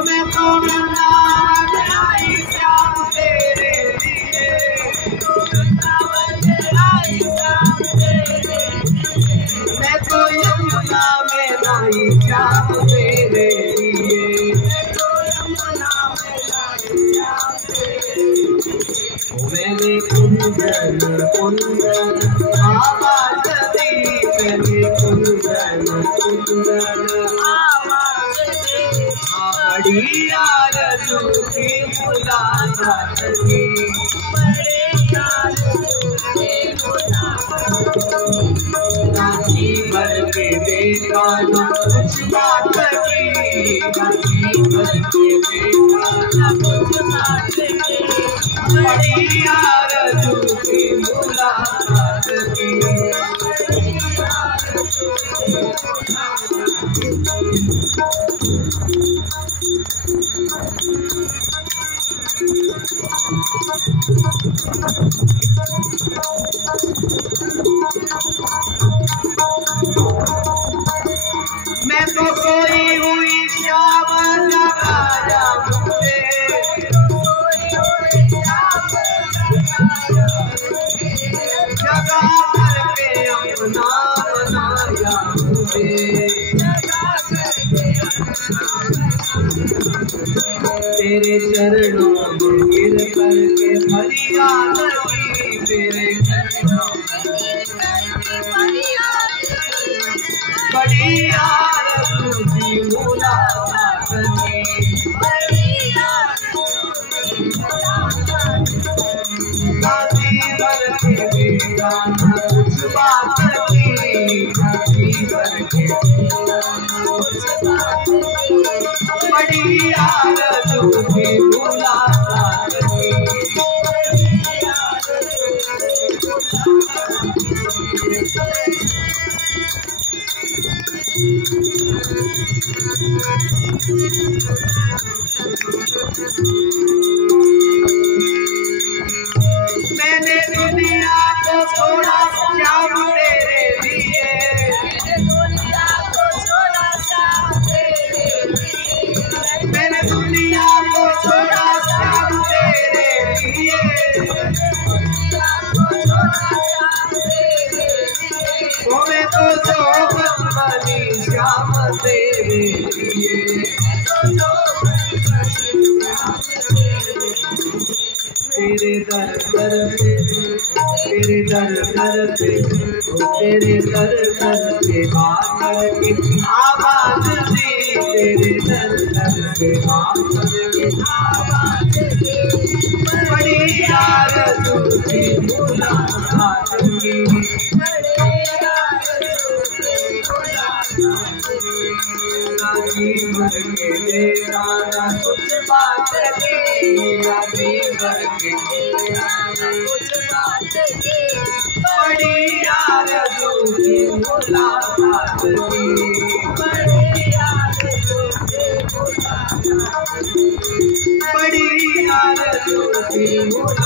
मैं तो वृंदावन आई श्याम तेरे लिए, मैं तो यमुना में आई श्याम तेरे लिए। मैंने कुंदन कुंदन आवाज दी, मैंने कुंदन कुंदन आवाज दी, बड़ी आरज़ू की मुलाकात की, बड़े आरज़ू की मुलाकात की। राजी भर के देखा न कुछ बात की, राजी भर के देखा न कुछ बात की, बड़ी आरज़ू की मुलाकात की। मैं तो सोई हुई श्याम जगाया मुझे, जगा करके अपना बनाया मुझे। तेरे चरणों में गिर करके फरियाद की, तेरे चरणों में गिर करके फरियाद की, बड़ी आरज़ू की मुलाकात की, बड़ी आरज़ू की मुलाकात की। राजी भर के देखा न कुछ बात की, राजी भर के देखा न कुछ बात की, बड़ी आरज़ू की मुलाकात की, बड़ी आरज़ू की मुलाकात की। मैंने दुनिया को छोड़ा श्याम तेरे लिए, मैंने दुनिया को छोड़ा श्याम तेरे लिए, मैंने दुनिया को छोड़ा श्याम तेरे लिए, दुनिया को छोड़ा श्याम तेरे लिए। मैं तो सोबत बनी श्याम तेरे लिए, तेरे दर दर पे, तेरे दर दर पे, तेरे दर दर पे आकर के आवाज दी, तेरे दर दर पे आकर के आवाज दी, बड़ी आरज़ू की मुलाकात की, बड़ी आरज़ू की मुलाकात की। राजी भर के देखा न कुछ बात की, राजी भर के देखा न कुछ बात की, बड़ी आरज़ू की मुलाकात की, बड़ी आरज़ू की मुलाकात की, बड़ी आरज़ू की मुलाकात।